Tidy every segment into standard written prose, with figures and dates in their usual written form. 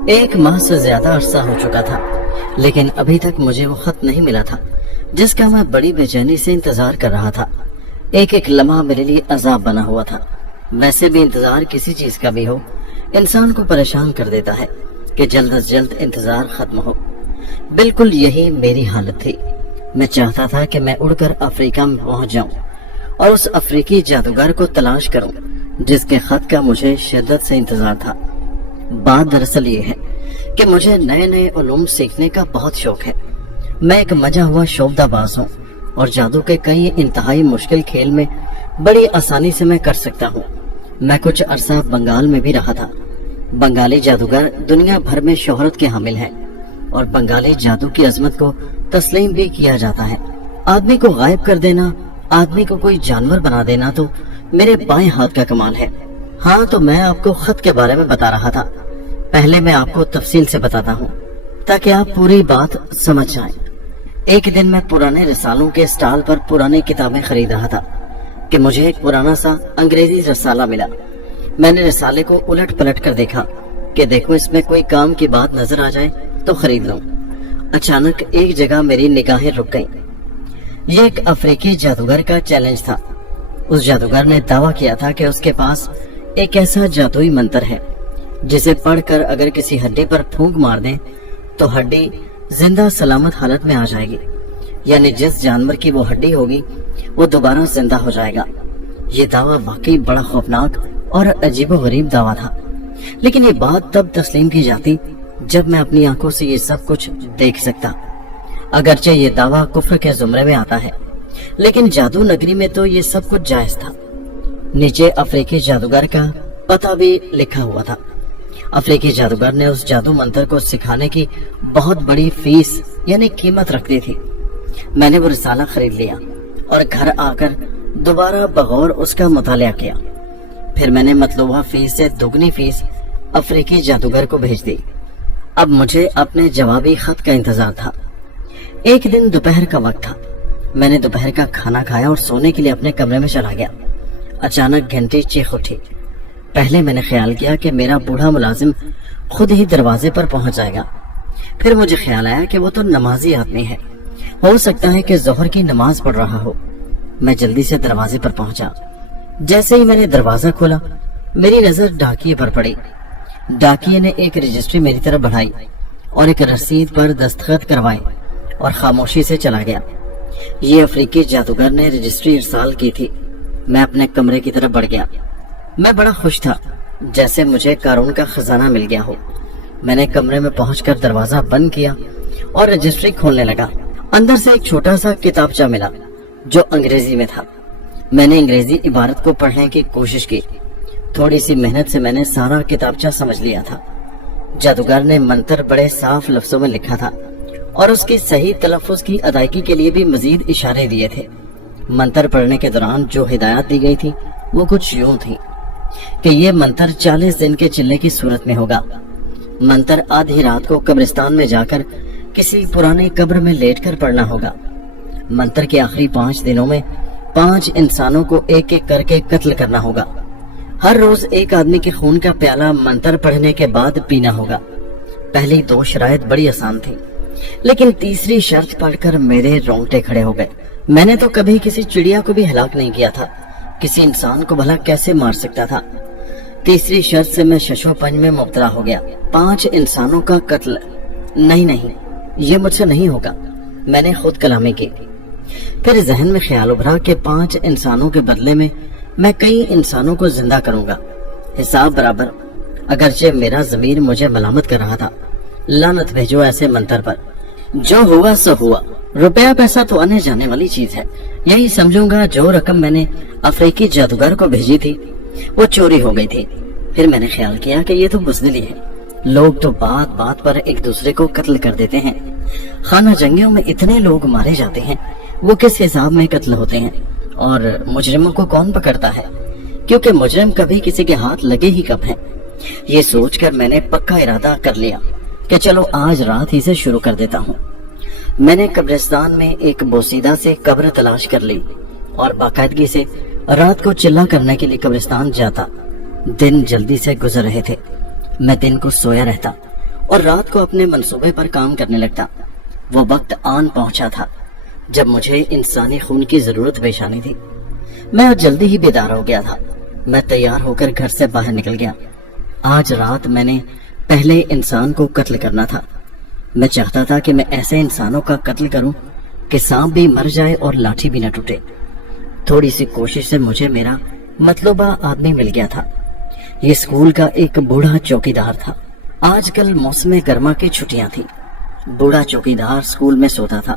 1 माह से ज्यादा अरसा हो चुका था, लेकिन अभी तक मुझे वो खत नहीं मिला था जिसका मैं बड़ी बेचैनी से इंतजार कर रहा था। एक एक लम्हा मेरे लिए अजाब बना हुआ था। वैसे भी इंतजार किसी चीज का भी हो, इंसान को परेशान कर देता है कि जल्द से जल्द इंतजार खत्म हो। बिल्कुल यही मेरी हालत थी। मैं चाहता था कि मैं उड़कर अफ्रीका में पहुंच जाऊं और उस अफ्रीकी जादूगर को तलाश करूं जिसके खत का मुझे शिद्दत से इंतजार था। बात दरअसल ये है कि मुझे नए नए उलूम सीखने का बहुत शौक है। मैं एक मजा हुआ शोबदाबाज हूँ और जादू के कई इंतहाई मुश्किल खेल में बड़ी आसानी से मैं कर सकता हूँ। मैं कुछ अरसा बंगाल में भी रहा था। बंगाली जादूगर दुनिया भर में शोहरत के हामिल हैं और बंगाली जादू की अजमत को तस्लीम भी किया जाता है। आदमी को गायब कर देना, आदमी को कोई जानवर बना देना तो मेरे बाएं हाथ का कमाल है। हाँ, तो मैं आपको खत के बारे में बता रहा था। पहले मैं आपको तफसील से बताता हूँ ताकि आप पूरी बात समझ जाएं। एक दिन मैं पुराने रिसालों के स्टॉल पर पुरानी किताबें खरीद रहा था कि मुझे एक पुराना सा अंग्रेजी रसाला मिला। मैंने रिसाले को उलट पलट कर देखा कि देखो इसमें कोई काम की बात नजर आ जाए तो खरीद लूं। अचानक एक जगह मेरी निगाहें रुक गईं। ये एक अफ्रीकी जादूगर का चैलेंज था। उस जादूगर ने दावा किया था कि उसके पास एक ऐसा जादुई मंत्र है जिसे पढ़कर अगर किसी हड्डी पर फूंक मार दें तो हड्डी जिंदा सलामत हालत में आ जाएगी, यानी जिस जानवर की वो हड्डी होगी वो दोबारा जिंदा हो जाएगा। ये दावा वाकई बड़ा खौफनाक और अजीबोगरीब दावा था, लेकिन ये बात तब तस्लीम की जाती जब मैं अपनी आंखों से ये सब कुछ देख सकता। अगरचे ये दावा कुफ्र के जुमरे में आता है, लेकिन जादू नगरी में तो ये सब कुछ जायज था। नीचे अफ्रीकी जादूगर का पता भी लिखा हुआ था। अफ्रीकी जादूगर ने उस जादू मंत्र को सिखाने की बहुत बड़ी फीस यानी कीमत रख दी थी। मैंने वो रिसाला खरीद लिया और घर आकर दोबारा बगौर उसका मुतालिया किया। फिर मैंने मतलूबा फीस से दुगनी फीस अफ्रीकी जादूगर को भेज दी। अब मुझे अपने जवाबी खत का इंतजार था। एक दिन दोपहर का वक्त था। मैंने दोपहर का खाना खाया और सोने के लिए अपने कमरे में चला गया। अचानक घंटी चीख उठी। पहले मैंने ख्याल किया कि मेरा बूढ़ा मुलाजिम खुद ही दरवाजे पर पहुंच जाएगा। फिर मुझे ख्याल आया कि वो तो नमाजी आदमी है, हो सकता है कि जोहर की नमाज पढ़ रहा हो। मैं जल्दी से दरवाजे पर पहुंचा। जैसे ही मैंने दरवाजा खोला मेरी नजर डाकिये पर पड़ी। डाकिये ने एक रजिस्ट्री मेरी तरफ बढ़ाई और एक रसीद पर दस्तखत करवाए और खामोशी से चला गया। ये अफ्रीकी जादूगर ने रजिस्ट्री इरसाल की थी। मैं अपने कमरे की तरफ बढ़ गया। मैं बड़ा खुश था, जैसे मुझे कारून का खजाना मिल गया हो। मैंने कमरे में पहुंचकर दरवाजा बंद किया और रजिस्ट्री खोलने लगा। अंदर से एक छोटा सा किताबचा मिला जो अंग्रेजी में था। मैंने अंग्रेजी इबारत को पढ़ने की कोशिश की। थोड़ी सी मेहनत से मैंने सारा किताबचा समझ लिया था। जादूगर ने मंत्र बड़े साफ लफ्जों में लिखा था और उसकी सही तलफ्फुज की अदायगी के लिए भी मजीद इशारे दिए थे। मंत्र पढ़ने के दौरान जो हिदायत दी गई थी वो कुछ यूं थी कि ये मंत्र 40 दिन के चिल्ले की सूरत में होगा। मंत्र आधी रात को कब्रिस्तान में जाकर किसी पुरानी कब्र में लेटकर पढ़ना होगा। मंत्र के आखिरी 5 दिनों में 5 इंसानों को एक एक करके कत्ल करना होगा। हर रोज एक आदमी के खून का प्याला मंत्र पढ़ने के बाद पीना होगा। पहली 2 शराइत बड़ी आसान थी, लेकिन तीसरी शर्त पढ़कर मेरे रोंगटे खड़े हो गए। मैंने तो कभी किसी चिड़िया को भी हलाक नहीं किया था, किसी इंसान को भला कैसे मार सकता था। तीसरी शर्त से मैं शशोपंज में मुब्तला हो गया। 5 इंसानों का कत्ल, नहीं, ये मुझसे नहीं होगा। मैंने खुद कलामी की। फिर जहन में ख्याल उभरा कि 5 इंसानों के बदले में मैं कई इंसानों को जिंदा करूंगा, हिसाब बराबर। अगरचे मेरा ज़मीर मुझे मलामत कर रहा था, लानत भेजो ऐसे मंत्र पर। जो हुआ सो हुआ। रुपया पैसा तो आने जाने वाली चीज है, यही समझूंगा जो रकम मैंने अफ्रीकी जादूगर को भेजी थी वो चोरी हो गई थी। फिर मैंने ख्याल किया कि ये तो बुज़दिली है। लोग तो बात बात पर एक दूसरे को कत्ल कर देते हैं। खाना जंगियों में इतने लोग मारे जाते हैं, वो किस हिसाब में कत्ल होते हैं? और मुजरिमों को कौन पकड़ता है? क्योंकि मुजरिम कभी किसी के हाथ लगे ही कब हैं। ये सोचकर मैंने पक्का इरादा कर लिया कि चलो आज रात ही से शुरू कर देता हूँ। मैंने कब्रिस्तान में एक बोसीदा से कब्र तलाश कर ली और बाकायदगी से रात को चिल्ला करने के लिए कब्रिस्तान जाता। दिन जल्दी से गुजर रहे थे। मैं दिन को सोया रहता اور رات کو اپنے منصوبے پر کام کرنے لگتا۔ وہ وقت آن پہنچا تھا جب مجھے انسانی خون کی ضرورت پیش آنی تھی۔ میں جلدی ہی بیدار ہو گیا تھا۔ میں تیار ہو کر گھر سے باہر نکل گیا۔ آج رات میں نے پہلے انسان کو قتل کرنا تھا۔ میں چاہتا تھا کہ میں ایسے انسانوں کا قتل کروں کہ سانپ بھی مر جائے اور لاٹھی بھی نہ ٹوٹے۔ تھوڑی سی کوشش سے مجھے میرا مطلوبہ آدمی مل گیا تھا۔ یہ اسکول کا ایک بوڑھا چوکیدار تھا۔ آج کل موسم گرما کی چھٹیاں تھی۔ بوڑھا چوکیدار اسکول میں سوتا تھا۔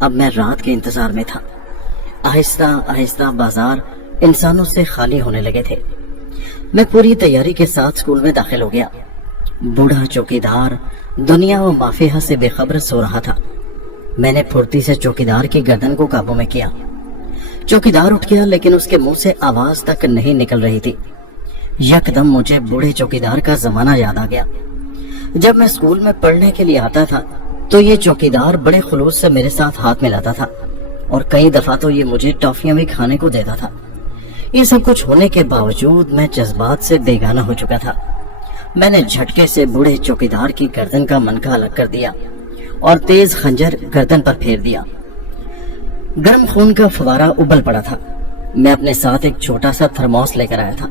اب میں رات کے انتظار میں تھا۔ آہستہ آہستہ بازار انسانوں سے خالی ہونے لگے تھے۔ میں پوری تیاری کے ساتھ اسکول میں داخل ہو گیا۔ بوڑھا چوکیدار دنیا و مافیہ سے بے خبر سو رہا تھا۔ میں نے پھرتی سے چوکیدار کی گردن کو قابو میں کیا۔ چوکیدار اٹھ گیا لیکن اس کے منہ سے آواز تک نہیں نکل رہی تھی۔ یکدم مجھے بوڑھے چوکیدار کا زمانہ یاد آ گیا۔ جب میں اسکول میں پڑھنے کے لیے آتا تھا تو یہ چوکیدار بڑے خلوص سے میرے ساتھ ہاتھ ملاتا تھا اور کئی دفعہ تو یہ مجھے ٹافیاں بھی کھانے کو دیتا تھا۔ یہ سب کچھ ہونے کے باوجود میں جذبات سے بیگانہ ہو چکا تھا۔ میں نے جھٹکے سے بوڑھے چوکیدار کی گردن کا منکا الگ کر دیا اور تیز خنجر گردن پر پھیر دیا۔ گرم خون کا فوارہ ابل پڑا تھا۔ میں اپنے ساتھ ایک چھوٹا سا تھرماس لے کر آیا تھا۔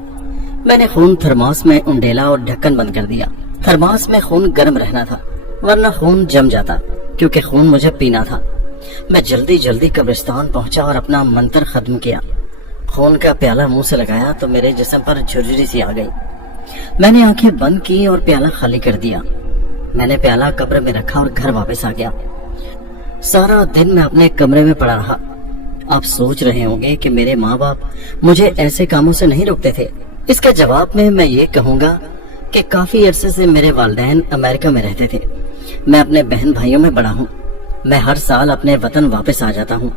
میں نے خون تھرماس میں انڈیلا اور ڈھکن بند کر دیا۔ تھرماس میں خون گرم رہنا تھا ورنہ خون جم جاتا، کیونکہ خون مجھے پینا تھا۔ میں جلدی جلدی قبرستان پہنچا اور اپنا منتر ختم کیا۔ خون کا پیالہ منہ سے لگایا تو میرے جسم پر جھرجھری سی آ گئی۔ میں نے آنکھیں بند کی اور پیالہ خالی کر دیا۔ میں نے پیالہ قبر میں رکھا اور گھر واپس آ گیا۔ سارا دن میں اپنے کمرے میں پڑا رہا۔ آپ سوچ رہے ہوں گے کہ میرے ماں باپ مجھے ایسے کاموں سے نہیں روکتے تھے۔ اس کا جواب میں یہ کہوں گا کہ کافی عرصے سے میرے والدین امریکہ میں رہتے تھے۔ میں اپنے بہن بھائیوں میں بڑا ہوں۔ میں ہر سال اپنے وطن واپس آ جاتا ہوں،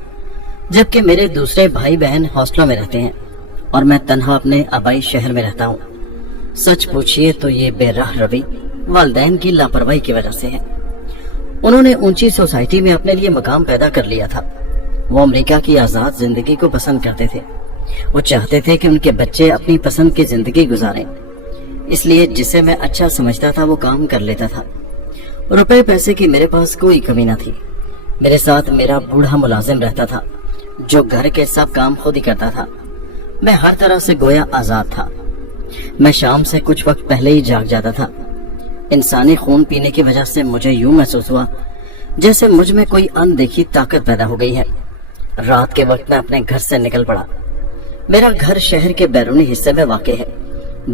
جبکہ میرے دوسرے بھائی بہن ہاسٹلوں میں رہتے ہیں اور میں تنہا اپنے آبائی شہر میں رہتا ہوں۔ سچ پوچھئے تو یہ بے راہ روی والدین کی لاپرواہی کی وجہ سے ہے۔ انہوں نے اونچی سوسائٹی میں اپنے لیے مقام پیدا کر لیا تھا۔ وہ امریکہ کی آزاد زندگی کو پسند کرتے تھے۔ وہ چاہتے تھے کہ ان کے بچے اپنی پسند کی زندگی گزاریں، اس لیے جسے میں اچھا سمجھتا تھا وہ کام کر لیتا تھا۔ روپے پیسے کی میرے پاس کوئی کمی نہ تھی۔ میرے ساتھ میرا بوڑھا ملازم رہتا تھا جو گھر کے سب کام خود ہی کرتا تھا۔ میں ہر طرح سے گویا آزاد تھا۔ میں شام سے کچھ وقت پہلے ہی جاگ جاتا تھا۔ انسانی خون پینے کی وجہ سے مجھے یوں محسوس ہوا جیسے مجھ میں کوئی اندیکھی طاقت پیدا ہو گئی ہے۔ رات کے وقت میں اپنے گھر سے نکل پڑا۔ میرا گھر شہر کے بیرونی حصے میں واقع ہے،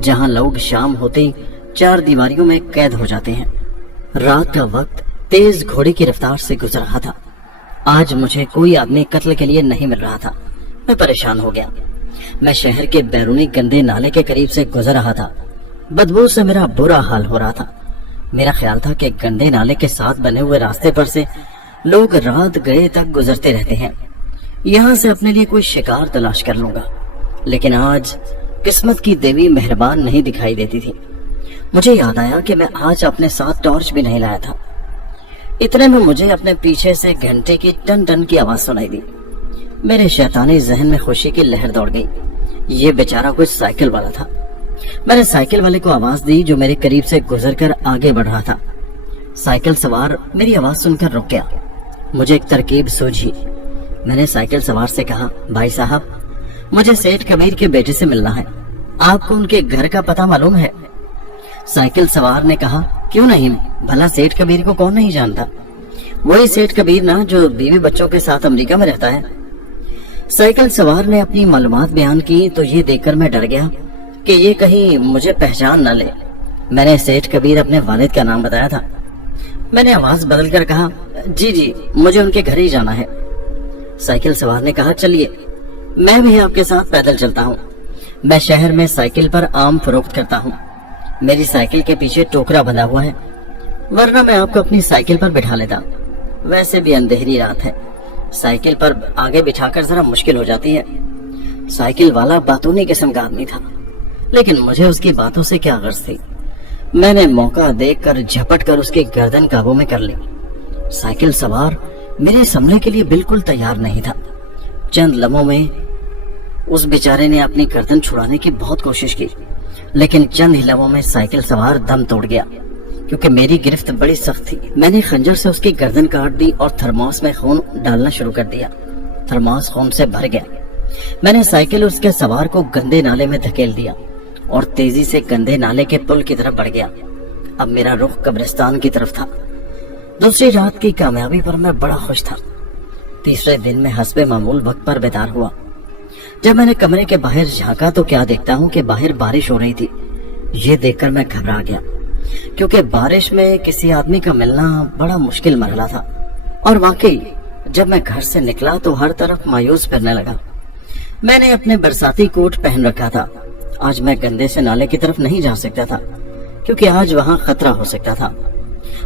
جہاں لوگ شام ہوتے ہی چار دیواریوں میں قید ہو جاتے ہیں۔ رات کا وقت تیز گھوڑے کی رفتار سے گزر رہا تھا۔ آج مجھے کوئی آدمی قتل کے لیے نہیں مل رہا تھا۔ میں پریشان ہو گیا۔ میں شہر کے بیرونی گندے نالے کے قریب سے گزر رہا تھا۔ بدبو سے میرا برا حال ہو رہا تھا۔ میرا خیال تھا کہ گندے نالے کے ساتھ بنے ہوئے راستے پر سے لوگ رات گئے تک گزرتے رہتے ہیں، یہاں سے اپنے لیے کوئی شکار تلاش کر لوں گا۔ لیکن آج قسمت کی دیوی مہربان نہیں دکھائی دیتی تھی۔ مجھے یاد آیا کہ میں آج اپنے ساتھ ٹارچ بھی نہیں لایا تھا۔ اتنے میں مجھے اپنے پیچھے سے گھنٹے کی ٹن ٹن کی آواز سنائی دی۔ میرے شیطانی ذہن میں خوشی کی لہر دوڑ گئی۔ یہ بیچارہ کوئی سائیکل والا تھا۔ میں نے سائیکل والے کو آواز دی جو میرے قریب سے گزر کر آگے بڑھ رہا تھا۔ سائیکل سوار میری آواز سن کر رک گیا۔ مجھے ایک ترکیب سوجھی۔ میں نے سائیکل سوار سے کہا، بھائی صاحب، مجھے سیٹھ کبیر کے بیٹے سے ملنا ہے، آپ کو ان کے گھر کا پتہ معلوم ہے؟ سائیکل سوار نے کہا، کیوں نہیں، بھلا سیٹھ کبیر کو کون نہیں جانتا؟ وہی سیٹھ کبیر نا جو بیوی بچوں کے ساتھ امریکہ میں رہتا ہے۔ سائیکل سوار نے اپنی معلومات بیان کی تو یہ دیکھ کر میں ڈر گیا کہ یہ کہیں مجھے پہچان نہ لے۔ میں نے سیٹھ کبیر اپنے والد کا نام بتایا تھا۔ میں نے آواز بدل کر کہا، جی مجھے ان کے گھر ہی جانا ہے۔ سائیکل سوار نے کہا، چلیے میں بھی آپ کے ساتھ پیدل چلتا ہوں۔ میں شہر میں سائیکل پر آم فروخت کرتا ہوں۔ میری سائیکل کے پیچھے ٹوکرا بندھا ہوا ہے، ورنہ میں آپ کو اپنی سائیکل پر بٹھا لیتا۔ ویسے بھی اندھیری رات ہے، سائیکل پر آگے بٹھا کر ذرا مشکل ہو جاتی ہے۔ سائیکل والا باتونی قسم کا آدمی تھا، لیکن مجھے اس کی باتوں سے کیا غرض تھی۔ میں نے موقع دیکھ کر جھپٹ کر اس کی گردن قابو میں کر لی۔ سائیکل سوار میرے سامنے کے لیے بالکل تیار نہیں تھا۔ چند لمحوں میں اس بیچارے نے اپنی گردن چھڑانے کی بہت کوشش کی، لیکن چند ہی لمحوں میں سائیکل سوار دم توڑ گیا۔ क्योंकि मेरी गिरफ्त बड़ी सख्त थी। मैंने खंजर से उसकी गर्दन काट दी और थर्मोस में खून डालना शुरू कर दिया। थर्मोस खून से भर गया। मैंने साइकिल उसके सवार को गंदे नाले में धकेल दिया और तेजी से गंदे नाले के पुल की तरफ बढ़ गया। अब मेरा रुख कब्रिस्तान की तरफ था। दूसरी रात की कामयाबी पर मैं बड़ा खुश था। तीसरे दिन में हस्बे मामूल वक्त पर बेदार हुआ। जब मैंने कमरे के बाहर झांका तो क्या देखता हूँ कि बाहर बारिश हो रही थी। ये देखकर मैं घबरा गया, क्योंकि बारिश में किसी आदमी का मिलना बड़ा मुश्किल मरहला था। और वाकई जब मैं घर से निकला तो हर तरफ मायूस फिरने लगा। मैंने अपने बरसाती कोट पहन रखा था। आज मैं गंदे से नाले की तरफ नहीं जा सकता था, क्योंकि आज वहां खतरा हो सकता था।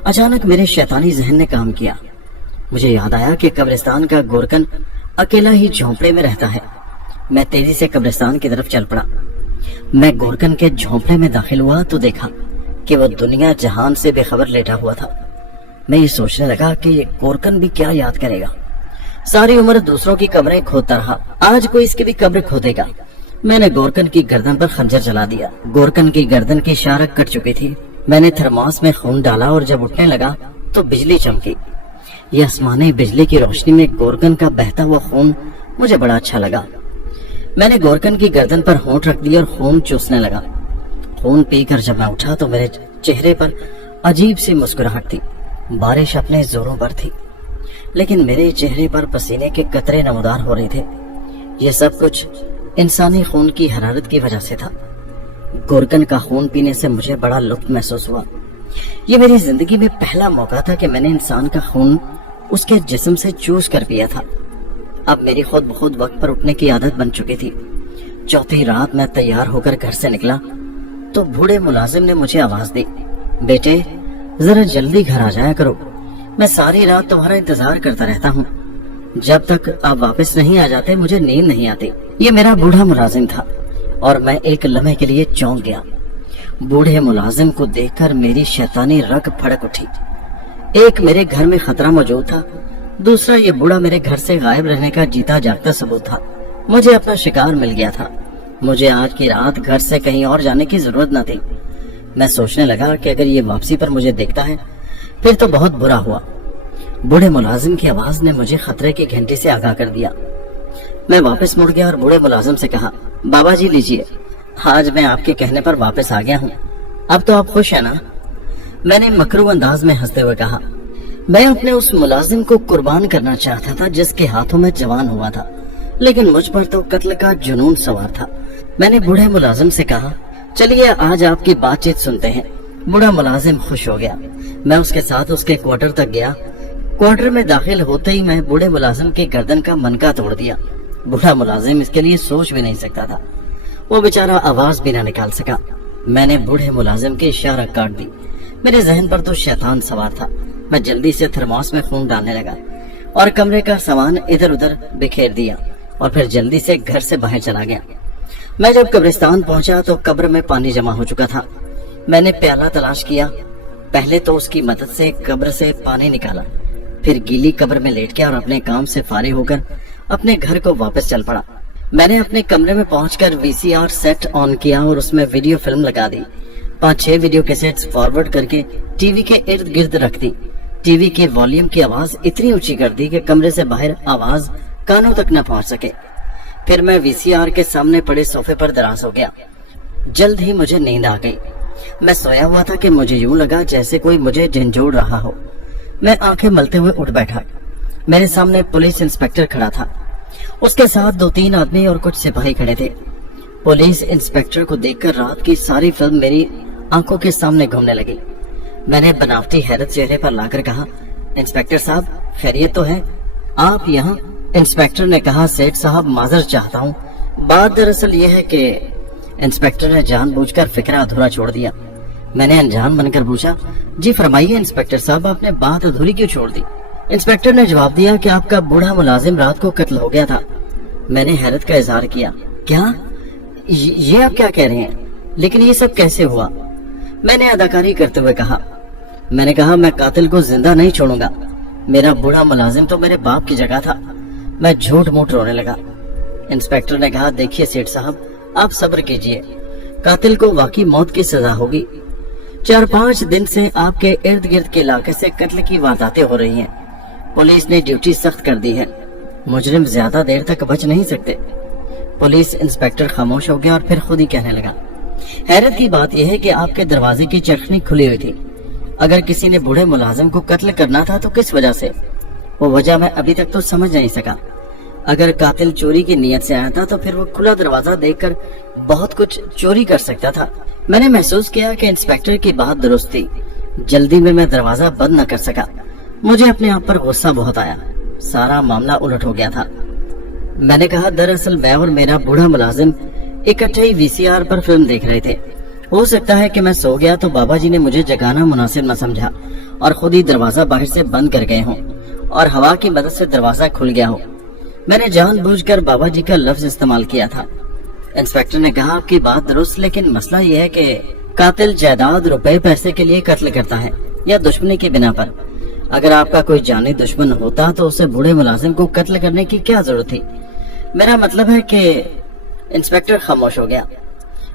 अचानक मेरे शैतानी जहन ने काम किया। मुझे याद आया कि कब्रिस्तान का गोरकन अकेला ही झोंपड़े में रहता है। मैं तेजी से कब्रिस्तान की तरफ चल पड़ा। मैं गोरकन के झोंपड़े में दाखिल हुआ तो देखा कि वो दुनिया जहान से बेखबर लेटा हुआ था। मैं ये सोचने लगा कि ये गोरकन भी क्या याद करेगा। सारी उम्र दूसरों की कब्रें खोदता रहा, आज कोई इसकी भी कब्र खोदेगा। मैंने गोरकन की गर्दन पर खंजर चला दिया। गोरकन की गर्दन की शारक कट चुकी थी। मैंने थर्मोस में खून डाला और जब उठने लगा तो बिजली चमकी। ये आसमानी बिजली की रोशनी में गोरकन का बहता हुआ खून मुझे बड़ा अच्छा लगा। मैंने गोरकन की गर्दन पर होंठ रख दिया और खून चूसने लगा। खून पीकर जब मैं उठा तो मेरे चेहरे पर अजीब सी मुस्कुराहट थी। बारिश अपने जोरों पर थी, लेकिन मेरे चेहरे पर पसीने के कतरे नमदार हो रहे थे। यह सब कुछ इंसानी खून की हरारत की वजह से था। गोरकन का खून पीने से मुझे बड़ा लुत्फ महसूस हुआ। ये मेरी जिंदगी में पहला मौका था कि मैंने इंसान का खून उसके जिस्म से चूस कर पिया था। अब मेरी खुद ब खुद वक्त पर उठने की आदत बन चुकी थी। चौथी रात मैं तैयार होकर घर से निकला तो बूढ़े मुलाजिम ने मुझे आवाज दी, बेटे जरा जल्दी घर आ जाया करो, मैं सारी रात तुम्हारा इंतजार करता रहता हूँ। जब तक आप वापस नहीं आ जाते मुझे नींद नहीं आती। ये मेरा बूढ़ा मुलाजिम था और मैं एक लम्हे के लिए चौंक गया। बूढ़े मुलाजिम को देखकर मेरी शैतानी रग फड़क उठी। एक मेरे घर में खतरा मौजूद था, दूसरा ये बूढ़ा मेरे घर से गायब रहने का जीता जागता सबूत था। मुझे अपना शिकार मिल गया था। मुझे आज की रात घर से कहीं और जाने की जरूरत न थी। मैं सोचने लगा कि अगर ये वापसी पर मुझे देखता है फिर तो बहुत बुरा हुआ। बूढ़े मुलाजिम की आवाज ने मुझे खतरे की घंटी से आगाह कर दिया। मैं वापस मुड़ गया और बूढ़े मुलाजिम से कहा, बाबा जी लीजिए, आज मैं आपके कहने पर वापस आ गया हूँ। अब तो आप खुश है ना? मैंने मकरू अंदाज में हंसते हुए कहा। मैं अपने उस मुलाजिम को कुर्बान करना चाहता था जिसके हाथों में जवान हुआ था, लेकिन मुझ पर तो कत्ल का जुनून सवार था। मैंने बूढ़े मुलाजिम से कहा, चलिए आज आपकी बातचीत सुनते हैं। बूढ़ा मुलाजिम खुश हो गया। मैं उसके साथ उसके क्वार्टर तक गया। क्वार्टर में दाखिल होते ही मैं बूढ़े मुलाजिम के गर्दन का मनका तोड़ दिया। बूढ़ा मुलाजिम इसके लिए सोच भी नहीं सकता था। वो बेचारा आवाज भी ना निकाल सका। मैंने बूढ़े मुलाजिम की इशारा काट दी। मेरे जहन पर तो शैतान सवार था। मैं जल्दी से थर्मोस में खून डालने लगा और कमरे का सामान इधर उधर बिखेर दिया और फिर जल्दी से घर से बाहर चला गया। मैं जब कब्रिस्तान पहुंचा तो कब्र में पानी जमा हो चुका था। मैंने प्याला तलाश किया। पहले तो उसकी मदद से कब्र से पानी निकाला, फिर गीली कब्र में लेट गया और अपने काम से फारिग होकर अपने घर को वापस चल पड़ा। मैंने अपने कमरे में पहुंचकर वीसीआर सेट ऑन किया और उसमें वीडियो फिल्म लगा दी। 5-6 वीडियो कैसेट्स फॉरवर्ड करके टीवी के इर्द गिर्द रख दी। टीवी के वॉल्यूम की आवाज इतनी ऊंची कर दी कि कमरे से बाहर आवाज कानों तक न पहुंच सके। फिर मैं वीसीआर के सामने पड़े सोफे पर दराज हो गया। जल्द ही मुझे नींद आ गई। मैं सोया हुआ था कि मुझे यूं लगा जैसे कोई मुझे झंझोड़ रहा हो। मैं आंखें मलते हुए उठ बैठा। मेरे सामने पुलिस इंस्पेक्टर खड़ा था। उसके साथ 2-3 आदमी और कुछ सिपाही खड़े थे। पुलिस इंस्पेक्टर को देखकर रात की सारी फिल्म मेरी आंखों के सामने घूमने लगी। मैंने बनावटी हैरत चेहरे पर लाकर कहा, इंस्पेक्टर साहब खैरियत तो है? आप यहाँ? इंस्पेक्टर ने कहा, सेठ साहब माजर चाहता हूँ। बात दरअसल ये है कि इंस्पेक्टर ने जानबूझकर फिक्रा अधूरा छोड़ दिया। मैंने अनजान बनकर पूछा, जी फरमाइए इंस्पेक्टर साहब, आपने बात अधूरी क्यों छोड़ दी? इंस्पेक्टर ने जवाब दिया कि आपका बूढ़ा मुलाजिम रात को कत्ल हो गया था। मैंने हैरत का इजहार किया, क्या ये आप क्या कह रहे हैं? लेकिन ये सब कैसे हुआ? मैंने अदाकारी करते हुए कहा, मैंने कहा मैं कातिल को जिंदा नहीं छोड़ूंगा। मेरा बूढ़ा मुलाजिम तो मेरे बाप की जगह था। मैं झूठ मूठ रोने लगा। इंस्पेक्टर ने कहा, देखिए सेठ साहब, आप सब्र कीजिए, कातिल को वाकई मौत की सजा होगी। 4-5 दिन से आपके इर्द गिर्द के इलाके से कत्ल की वारदातें हो रही हैं। पुलिस ने ड्यूटी सख्त कर दी है। मुजरिम ज्यादा देर तक बच नहीं सकते। पुलिस इंस्पेक्टर खामोश हो गया और फिर खुद ही कहने लगा, हैरत की बात यह है कि आपके दरवाजे की चरखनी खुली हुई थी। अगर किसी ने बूढ़े मुलाजिम को कत्ल करना था तो किस वजह से? वो वजह मैं अभी तक तो समझ नहीं सका। अगर कातिल चोरी की नीयत से आया था तो फिर वो खुला दरवाजा देखकर बहुत कुछ चोरी कर सकता था। मैंने महसूस किया कि इंस्पेक्टर की बात दुरुस्त थी। जल्दी में मैं दरवाजा बंद न कर सका। मुझे अपने आप पर गुस्सा बहुत आया। सारा मामला उलट हो गया था। मैंने कहा, दरअसल मैं और मेरा बूढ़ा मुलाजिम इकट्ठे ही वीसीआर पर फिल्म देख रहे थे। हो सकता है कि मैं सो गया तो बाबा जी ने मुझे जगाना मुनासिब न समझा और खुद ही दरवाजा बाहर से बंद कर गए हों और हवा की मदद से दरवाजा खुल गया हो। मैंने जानबूझकर बाबा जी का लफ्ज इस्तेमाल किया था। इंस्पेक्टर ने कहा, आपकी बात दुरुस्त, लेकिन मसला यह है कि कातिल जायदाद, रुपए, पैसे के लिए कत्ल करता है या दुश्मनी की बिना पर। अगर आपका कोई जानी दुश्मन होता तो उसे बूढ़े मुलाजिम को कत्ल करने की क्या जरूरत थी? मेरा मतलब है कि इंस्पेक्टर खामोश हो गया।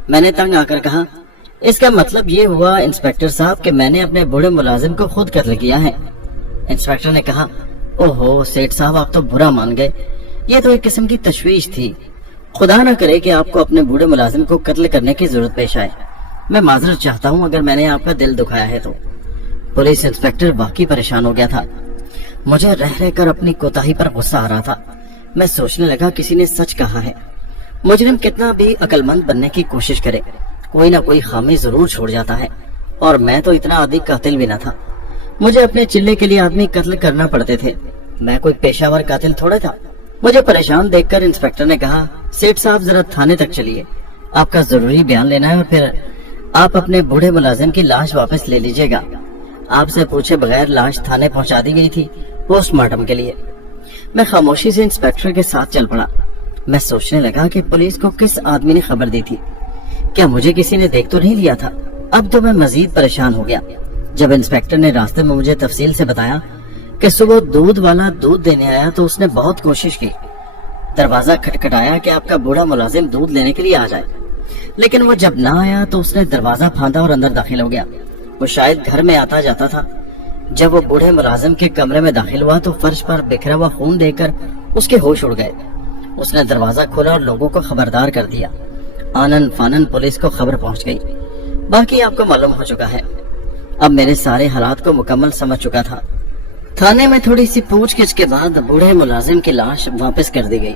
मैंने तंग आकर कहा, इसका मतलब ये हुआ इंस्पेक्टर साहब कि मैंने अपने बूढ़े मुलाजिम को खुद कत्ल किया है। इंस्पेक्टर ने कहा, ओहो सेठ साहब, आप तो बुरा मान गए। ये तो एक किस्म की तशवीश थी। खुदा न करे कि आपको अपने बूढ़े मुलाजिम को कत्ल करने की जरूरत पेश आए। मैं माजरत चाहता हूँ अगर मैंने आपका दिल दुखाया है तो। पुलिस इंस्पेक्टर वाकई परेशान हो गया था। मुझे रह रहकर अपनी कोताही पर गुस्सा आ रहा था। मैं सोचने लगा, किसी ने सच कहा है। मुजरिम कितना भी अक्लमंद बनने की कोशिश करे, कोई ना कोई खामी जरूर छोड़ जाता है। और मैं तो इतना अधिक कातिल भी न था। मुझे अपने चिल्ले के लिए आदमी कत्ल करना पड़ते थे। मैं कोई पेशावर कातिल थोड़ा था। मुझे परेशान देखकर इंस्पेक्टर ने कहा, सेठ साहब जरा थाने तक चलिए, आपका जरूरी बयान लेना है और फिर आप अपने बूढ़े मुलाजिम की लाश वापस ले लीजिएगा। आपसे पूछे बगैर लाश थाने पहुंचा दी गई थी पोस्टमार्टम के लिए। मैं खामोशी से इंस्पेक्टर के साथ चल पड़ा। मैं सोचने लगा कि पुलिस को किस आदमी ने खबर दी थी। क्या मुझे किसी ने देख तो नहीं लिया था? अब तो मैं मजीद परेशान हो गया जब इंस्पेक्टर ने रास्ते में मुझे तफसील से बताया कि सुबह दूध वाला दूध देने आया तो उसने बहुत कोशिश की, दरवाजा खटखटाया कि आपका बूढ़ा मुलाजिम दूध लेने के लिए आ जाए, लेकिन वो जब ना आया तो उसने दरवाजा फांदा और अंदर दाखिल हो गया। वो शायद घर में आता जाता था। जब वो बूढ़े मुलाजिम के कमरे में दाखिल हुआ तो फर्श पर बिखरा हुआ खून देखकर उसके होश उड़ गए। उसने दरवाजा खोला और लोगों को खबरदार कर दिया। आनन फानन पुलिस को खबर पहुंच गई। बाकी आपको मालूम हो चुका है। अब मेरे सारे हालात को मुकम्मल समझ चुका था। थाने में थोड़ी सी पूछगिछ के बाद बूढ़े मुलाजिम की लाश वापस कर दी गई।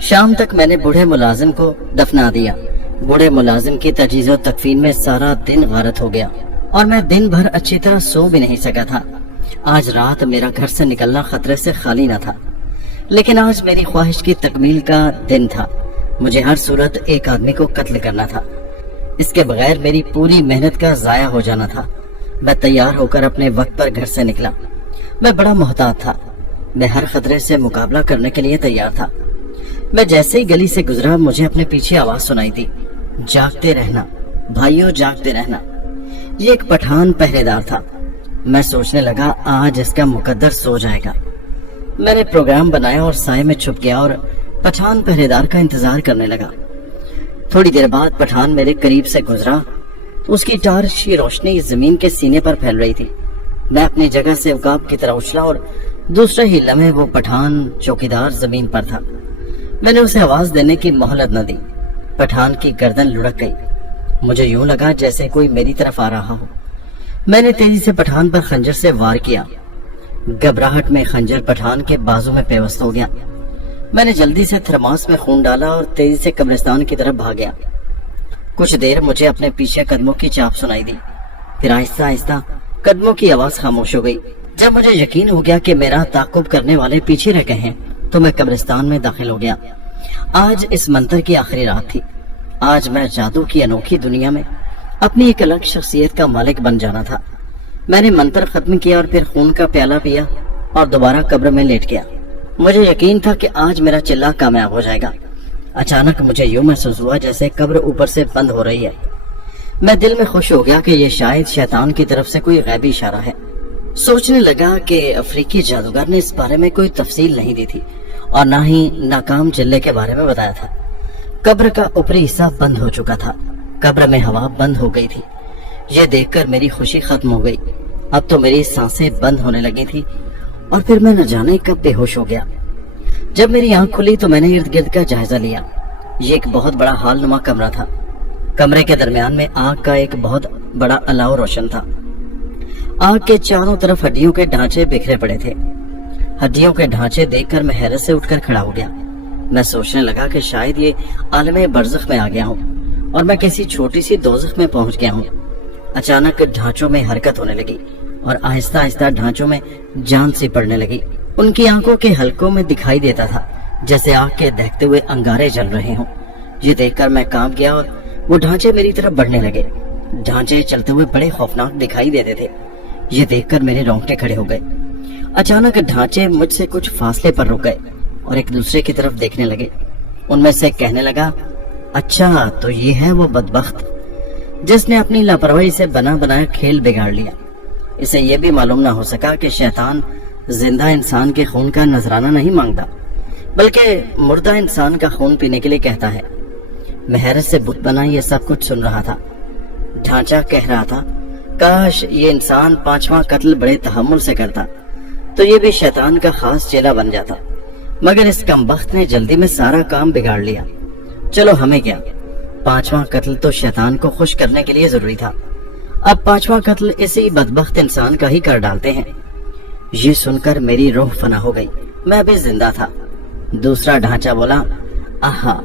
शाम तक मैंने बूढ़े मुलाजिम को दफना दिया। बूढ़े मुलाजिम की तजहीज़ तकफीन में सारा दिन गारत हो गया और मैं दिन भर अच्छी तरह सो भी नहीं सका था। आज रात मेरा घर से निकलना खतरे से खाली न था, लेकिन आज मेरी ख्वाहिश की तकमील का दिन था। मुझे हर सूरत एक आदमी को कत्ल करना था। इसके बगैर मेरी पूरी मेहनत का जाया हो जाना था। मैं तैयार होकर अपने वक्त पर घर से निकला। मैं बड़ा मोहतात था। मैं हर खतरे से मुकाबला करने के लिए तैयार था। मैं जैसे ही गली से गुजरा मुझे अपने पीछे आवाज सुनाई दी, जागते रहना भाइयों, जागते रहना। ये एक पठान पहरेदार था। मैं सोचने लगा, आज इसका मुकद्दर सो जाएगा। मैंने प्रोग्राम बनाया और साए में छुप गया और पठान पहरेदार का इंतजार करने लगा। थोड़ी देर बाद पठान मेरे करीब से गुजरा। उसकी टार्च की रोशनी जमीन के सीने पर फैल रही थी। मैं अपनी जगह से उकाब की तरह उछला और दूसरे ही लम्हे वो पठान चौकीदार जमीन पर था। मैंने उसे आवाज देने की मोहलत न दी। पठान की गर्दन लुढ़क गई। मुझे यूं लगा जैसे कोई मेरी तरफ आ रहा हो। मैंने तेजी से पठान पर खंजर से वार किया। घबराहट में खंजर पठान के बाजू में पेवस्त हो गया। मैंने जल्दी से थर्मास में खून डाला और तेजी से कब्रिस्तान की तरफ भाग गया। कुछ देर मुझे अपने पीछे कदमों की चाप सुनाई दी, फिर आहिस्ता आहिस्ता कदमों की आवाज खामोश हो गई। जब मुझे यकीन हो गया कि मेरा ताकुब करने वाले पीछे रह गए हैं तो मैं कब्रिस्तान में दाखिल हो गया। आज इस मंतर की आखिरी रात थी। आज मैं जादू की अनोखी दुनिया में अपनी एक अलग शख्सियत का मालिक बन जाना था। मैंने मंतर खत्म किया और फिर खून का प्याला पिया और दोबारा कब्र में लेट गया। मुझे यकीन था कि आज मेरा चिल्ला कामयाब हो जाएगा। अचानक मुझे यूं महसूस हुआ जैसे कब्र ऊपर से बंद हो रही है। मैं दिल में खुश हो गया कि यह शायद शैतान की तरफ से कोई गैबी इशारा है। सोचने लगा कि अफ्रीकी जादूगर ने इस बारे में कोई तफसील नहीं दी थी और ना ही नाकाम चिल्ले के बारे में बताया था। कब्र का ऊपरी हिस्सा बंद हो चुका था। कब्र में हवा बंद हो गई थी। ये देखकर मेरी खुशी खत्म हो गई। अब तो मेरी सांसें बंद होने लगी थी और फिर मैं न जाने कब बेहोश हो गया। जब मेरी आंख खुली तो मैंने इर्द गिर्द का जायजा लिया। ये एक बहुत बड़ा हॉल नुमा कमरा था। कमरे के दरमियान में आग का एक बहुत बड़ा अलाव रोशन था। आग के चारों तरफ हड्डियों के ढांचे बिखरे पड़े थे। हड्डियों के ढांचे देखकर मैं हैरत से उठकर खड़ा हो गया। मैं सोचने लगा कि शायद ये आलमे बरज़ख में आ गया हूँ और मैं किसी छोटी सी दोज़ख में पहुंच गया हूँ। अचानक ढांचों में हरकत होने लगी और आहिस्ता आहिस्ता ढांचों में जान सी पड़ने लगी। उनकी आंखों के हलकों में दिखाई देता था जैसे आग के दहकते हुए अंगारे जल रहे हों। ये देखकर मैं कांप गया और वो ढांचे मेरी तरफ बढ़ने लगे। ढांचे चलते हुए बड़े खौफनाक दिखाई देते थे। ये देखकर मेरे रोंगटे खड़े हो गए। अचानक ढांचे मुझसे कुछ फासले पर रुक गए और एक दूसरे की तरफ देखने लगे। उनमें से कहने लगा, अच्छा तो ये है वो बदबख्त जिसने अपनी लापरवाही से बना बनाया खेल बिगाड़ लिया। इसे ये भी मालूम ना हो सका कि शैतान जिंदा इंसान के खून का नजराना नहीं मांगता बल्कि मुर्दा इंसान का खून पीने के लिए कहता है। मैं हैरत से बुत बना ये सब कुछ सुन रहा था। ढांचा कह रहा था, काश ये इंसान 5वां कत्ल बड़े तहम्मुल से करता तो ये भी शैतान का खास चेला बन जाता, मगर इस कमबख्त ने जल्दी में सारा काम बिगाड़ लिया। चलो हमें क्या, 5वां कत्ल तो शैतान को खुश करने के लिए जरूरी था। अब 5वां कत्ल इसी बदबख्त इंसान का ही कर डालते हैं। ये सुनकर मेरी रूह फना हो गई। मैं अभी जिंदा था। दूसरा ढांचा बोला, आहा,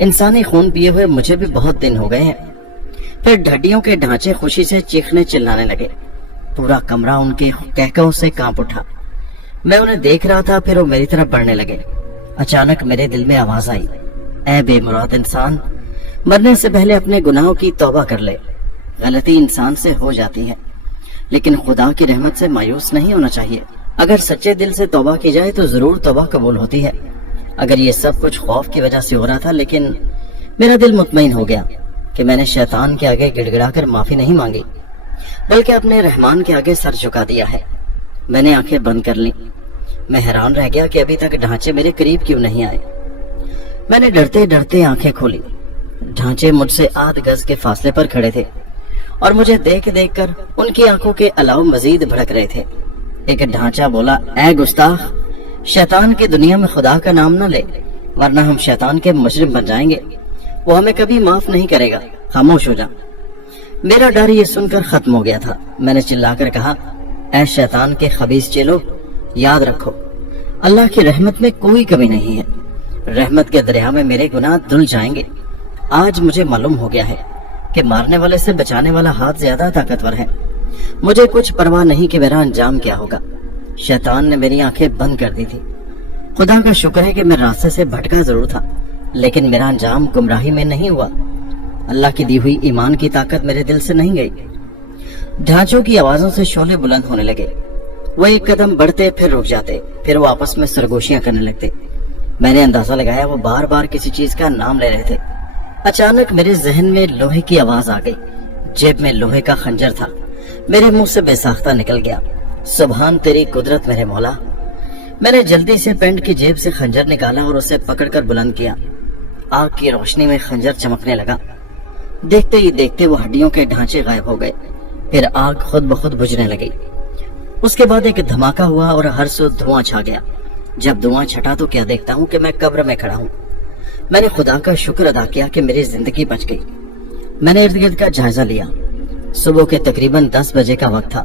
इंसानी खून पिए हुए मुझे भी बहुत दिन हो गए हैं। फिर ढड्डियों के ढांचे खुशी से चीखने चिल्लाने लगे। पूरा कमरा उनके कहकहों से कांप उठा। मैं उन्हें देख रहा था, फिर वो मेरी तरफ बढ़ने लगे। अचानक मेरे दिल में आवाज आई, ऐ बेमुराद इंसान, मरने से पहले अपने गुनाहों की तौबा कर ले। गलती इंसान से हो जाती है, लेकिन खुदा की रहमत से मायूस नहीं होना चाहिए। अगर सच्चे दिल से तौबा की जाए तो जरूर तौबा कबूल होती है। अगर ये सब कुछ खौफ की वजह से हो रहा था, लेकिन मेरा दिल मुतमईन हो गया कि मैंने शैतान के आगे गिड़गिड़ाकर माफी नहीं मांगी, बल्कि अपने रहमान के आगे सर झुका दिया है। मैंने आंखें बंद कर ली। मैं हैरान रह गया कि अभी तक ढांचे मेरे करीब क्यों नहीं आए। मैंने डरते डरते आंखें खोली। ढांचे मुझसे आध गज के फासले पर खड़े थे और मुझे देख देख कर उनकी आंखों के अलाव मजीद भड़क रहे थे। एक ढांचा बोला, ऐ गुस्ताख, शैतान की दुनिया में खुदा का नाम न ले, वरना हम शैतान के मुजरिम बन जाएंगे। वो हमें कभी माफ नहीं करेगा, खामोश हो जा। मेरा डर ये सुनकर खत्म हो गया था। मैंने चिल्लाकर कहा, ऐ शैतान के खबीस चेलो, याद रखो अल्लाह की रहमत में कोई कमी नहीं है। रहमत के दरिया में मेरे गुनाह धुल जाएंगे। आज मुझे मालूम हो गया है कि मारने वाले से बचाने वाला हाथ ज्यादा ताकतवर है। मुझे कुछ परवाह नहीं कि मेरा अंजाम क्या होगा। शैतान ने मेरी आंखें बंद कर दी थी। खुदा का शुक्र है कि मैं रास्ते से भटका जरूर था, लेकिन मेरा अंजाम गुमराही में नहीं हुआ। अल्लाह की दी हुई ईमान की ताकत मेरे दिल से नहीं गई। ढांचों की आवाजों से शोले बुलंद होने लगे। वो एक कदम बढ़ते, फिर रुक जाते, फिर वो आपस में सरगोशियां करने लगते। मैंने अंदाजा लगाया वो बार बार किसी चीज का नाम ले रहे थे। अचानक मेरे जहन में लोहे की आवाज आ गई। जेब में लोहे का खंजर था। मेरे मुंह से बेसाख्ता निकल गया, सुभान तेरी कुदरत मेरे मौला। मैंने जल्दी से पैंट की जेब से खंजर निकाला और उसे पकड़कर बुलंद किया। आग की रोशनी में खंजर चमकने लगा। देखते ही देखते वो हड्डियों के ढांचे गायब हो गए। फिर आग खुद ब खुद बुझने लगी। उसके बाद एक धमाका हुआ और हर सो धुआं छा गया। जब धुआं छटा तो क्या देखता हूँ कि मैं कब्र में खड़ा हूँ। मैंने खुदा का शुक्र अदा किया कि मेरी जिंदगी बच गई। मैंने इर्द गिर्द का जायजा लिया। सुबह के तकरीबन 10 बजे का वक्त था।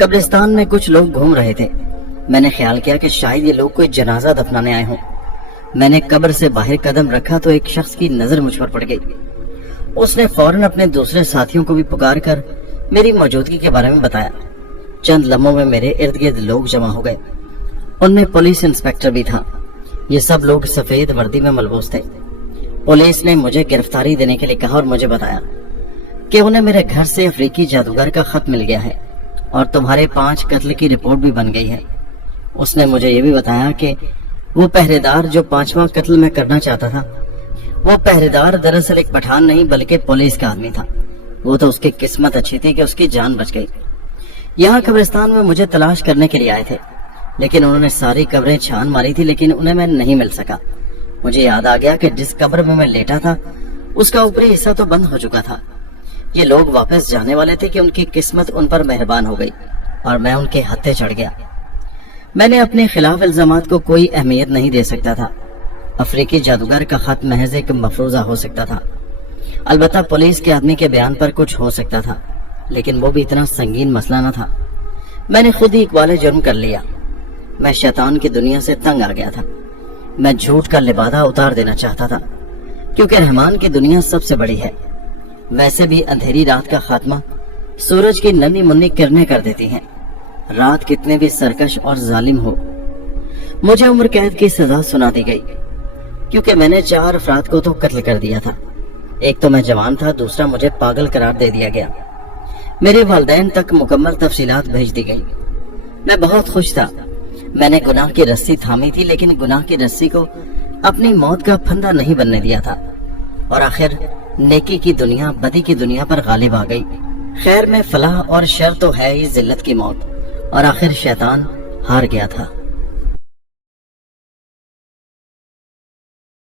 कब्रिस्तान में कुछ लोग घूम रहे थे। मैंने ख्याल किया कि शायद ये लोग कोई जनाजा दफनाने आए हों। मैंने कब्र से बाहर कदम रखा तो एक शख्स की नजर मुझ पर पड़ गई। उसने फौरन अपने दूसरे साथियों को भी पुकार कर मेरी मौजूदगी के बारे में बताया। चंद लम्हों में मेरे इर्द गिर्द लोग जमा हो गए। उनमें पुलिस इंस्पेक्टर भी था। ये सब लोग सफेद वर्दी में मलबूस थे। पुलिस ने मुझे गिरफ्तारी देने के लिए कहा और मुझे बताया कि उन्हें मेरे घर से अफ्रीकी जादूगर का खत मिल गया है और तुम्हारे 5 कत्ल की रिपोर्ट भी बन गई है। उसने मुझे ये भी बताया कि वो पहरेदार जो 5वां कत्ल मैं करना चाहता था, वो पहरेदार दरअसल एक पठान नहीं बल्कि पुलिस का आदमी था। वो तो उसकी किस्मत अच्छी थी कि उसकी जान बच गई। यहाँ कब्रिस्तान में मुझे तलाश करने के लिए आए थे, लेकिन उन्होंने सारी कब्रें छान मारी थी, लेकिन उन्हें मैं नहीं मिल सका। मुझे याद आ गया कि जिस कब्र में मैं लेटा था उसका ऊपरी हिस्सा तो बंद हो चुका था। یہ لوگ واپس جانے والے تھے کہ ان کی قسمت ان پر مہربان ہو گئی اور میں ان کے ہتھے چڑھ گیا۔ میں نے اپنے خلاف الزامات کو کوئی اہمیت نہیں دے سکتا تھا۔ افریقی جادوگر کا خط محض ایک مفروضہ ہو سکتا تھا، البتہ پولیس کے آدمی کے بیان پر کچھ ہو سکتا تھا، لیکن وہ بھی اتنا سنگین مسئلہ نہ تھا۔ میں نے خود ہی اقبال جرم کر لیا۔ میں شیطان کی دنیا سے تنگ آ گیا تھا۔ میں جھوٹ کا لبادہ اتار دینا چاہتا تھا، کیونکہ رحمان کی دنیا سب سے بڑی ہے۔ ویسے بھی اندھیری رات کا خاتمہ سورج کی ننھی منی کرنیں کر دیتی ہیں، رات کتنے بھی سرکش اور ظالم ہو۔ مجھے عمر قید کی سزا سنا دی گئی، کیونکہ میں نے 4 افراد کو تو قتل کر دیا تھا۔ ایک تو میں جوان تھا، دوسرا مجھے پاگل قرار دے دیا گیا۔ میرے والدین تک مکمل تفصیلات بھیج دی گئی۔ میں بہت خوش تھا۔ میں نے گناہ کی رسی تھامی تھی، لیکن گناہ کی رسی کو اپنی موت کا پھندا نہیں بننے دیا تھا، اور آخر نیکی کی دنیا بدی کی دنیا پر غالب آ گئی۔ خیر میں فلاح اور شر تو ہے ہی ذلت کی موت، اور آخر شیطان ہار گیا تھا۔